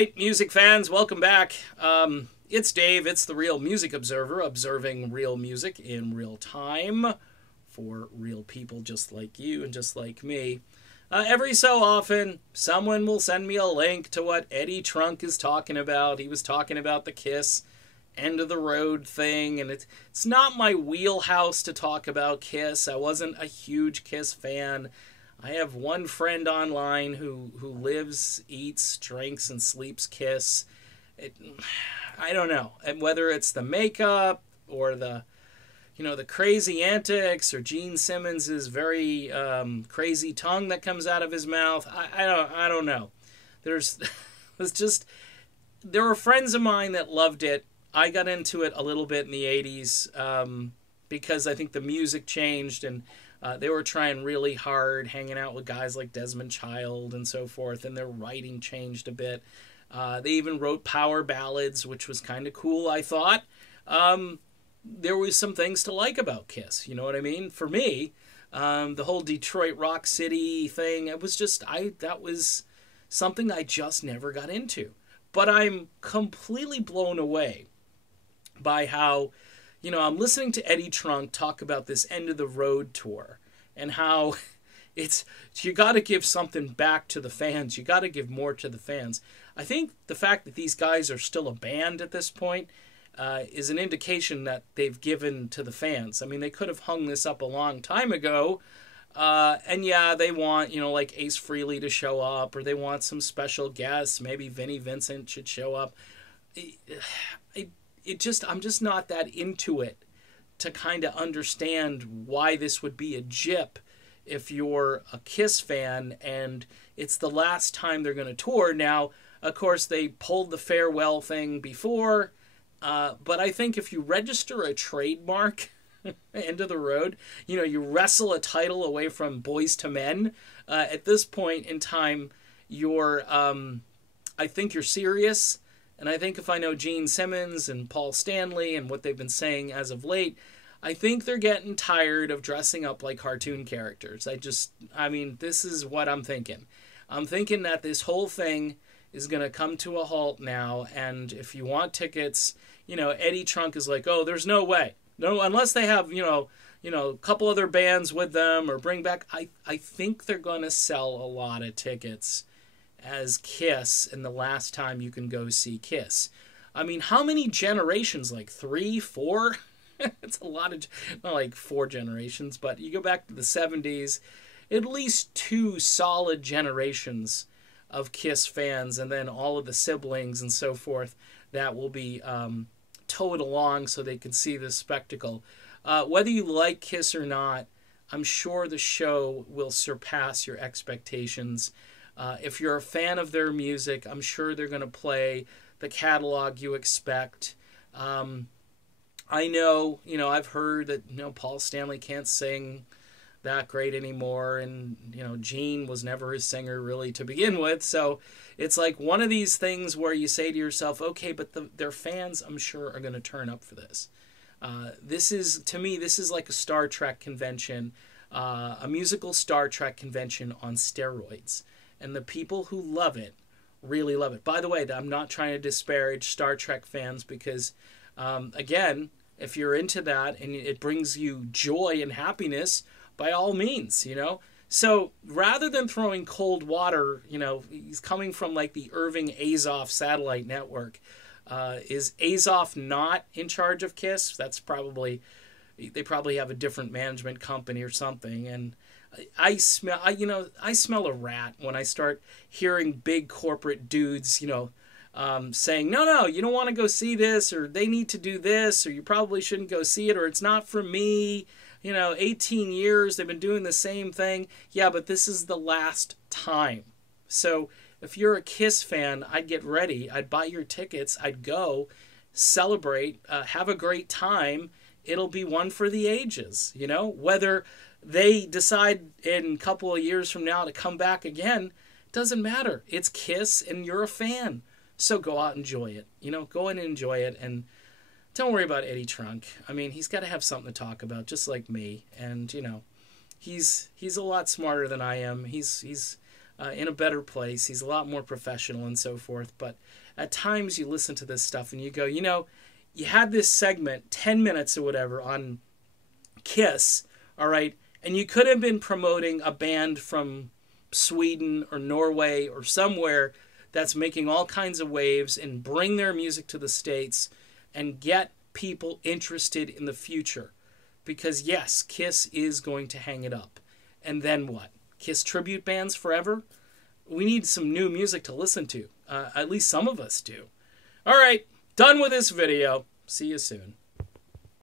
right, music fans, welcome back. It's Dave, it's the Real Music Observer, observing real music in real time for real people just like you and just like me. Every so often, someone will send me a link to what Eddie Trunk is talking about. He was talking about the Kiss end of the road thing, and it's not my wheelhouse to talk about Kiss. I wasn't a huge Kiss fan. I have one friend online who lives, eats, drinks, and sleeps Kiss. I don't know. And whether it's the makeup or the crazy antics or Gene Simmons' very crazy tongue that comes out of his mouth, I don't know. There were friends of mine that loved it. I got into it a little bit in the 80s because I think the music changed and they were trying really hard, hanging out with guys like Desmond Child and so forth, and their writing changed a bit. They even wrote power ballads, which was kind of cool, I thought. There was some things to like about Kiss, you know what I mean? For me, the whole Detroit Rock City thing, that was something I just never got into. But I'm completely blown away by how, I'm listening to Eddie Trunk talk about this end of the road tour and how you got to give something back to the fans. You got to give more to the fans. I think the fact that these guys are still a band at this point is an indication that they've given to the fans. I mean, they could have hung this up a long time ago. And yeah, they want, like Ace Frehley to show up, or they want some special guests. Maybe Vinnie Vincent should show up. I'm just not that into it to kind of understand why this would be a jip if you're a Kiss fan and it's the last time they're going to tour. Now, of course, they pulled the farewell thing before, but I think if you register a trademark end of the road, you wrestle a title away from Boys to Men, at this point in time, I think you're serious. And I think if I know Gene Simmons and Paul Stanley and what they've been saying as of late, I think they're getting tired of dressing up like cartoon characters. This is what I'm thinking. I'm thinking that this whole thing is going to come to a halt now. And if you want tickets, Eddie Trunk is like, oh, there's no way. No, unless they have, a couple other bands with them or bring back. I think they're going to sell a lot of tickets as Kiss and the last time you can go see Kiss. I mean, how many generations? Like 3, 4? It's a lot of, not like 4 generations, but you go back to the 70s, at least 2 solid generations of Kiss fans, and then all of the siblings and so forth that will be towed along so they can see this spectacle. Whether you like Kiss or not, I'm sure the show will surpass your expectations. If you're a fan of their music, I'm sure they're going to play the catalog you expect. I know, I've heard that, Paul Stanley can't sing that great anymore, and, Gene was never his singer really to begin with, so it's like one of these things where you say to yourself, okay, but their fans, I'm sure, are going to turn up for this. To me, this is like a Star Trek convention, a musical Star Trek convention on steroids. And the people who love it really love it. By the way, I'm not trying to disparage Star Trek fans because, again, if you're into that and it brings you joy and happiness, by all means, So rather than throwing cold water, he's coming from like the Irving Azoff satellite network. Is Azoff not in charge of Kiss? They probably have a different management company or something. And I smell a rat when I start hearing big corporate dudes, saying, no, you don't want to go see this, or they need to do this, or you probably shouldn't go see it, or it's not for me. 18 years, they've been doing the same thing. Yeah, but this is the last time. So if you're a Kiss fan, I'd get ready. I'd buy your tickets. I'd go, celebrate, have a great time. It'll be one for the ages, whether they decide in a couple of years from now to come back again, doesn't matter. It's Kiss and you're a fan. So go out and enjoy it. Go in and enjoy it. And don't worry about Eddie Trunk. I mean, he's got to have something to talk about, just like me. And, he's a lot smarter than I am. He's in a better place. He's a lot more professional and so forth. But at times you listen to this stuff and you go, you know, you had this segment, 10 minutes or whatever, on Kiss, all right, and you could have been promoting a band from Sweden or Norway or somewhere that's making all kinds of waves and bring their music to the States and get people interested in the future. Because yes, Kiss is going to hang it up. And then what? Kiss tribute bands forever? We need some new music to listen to. At least some of us do. All right, done with this video. See you soon.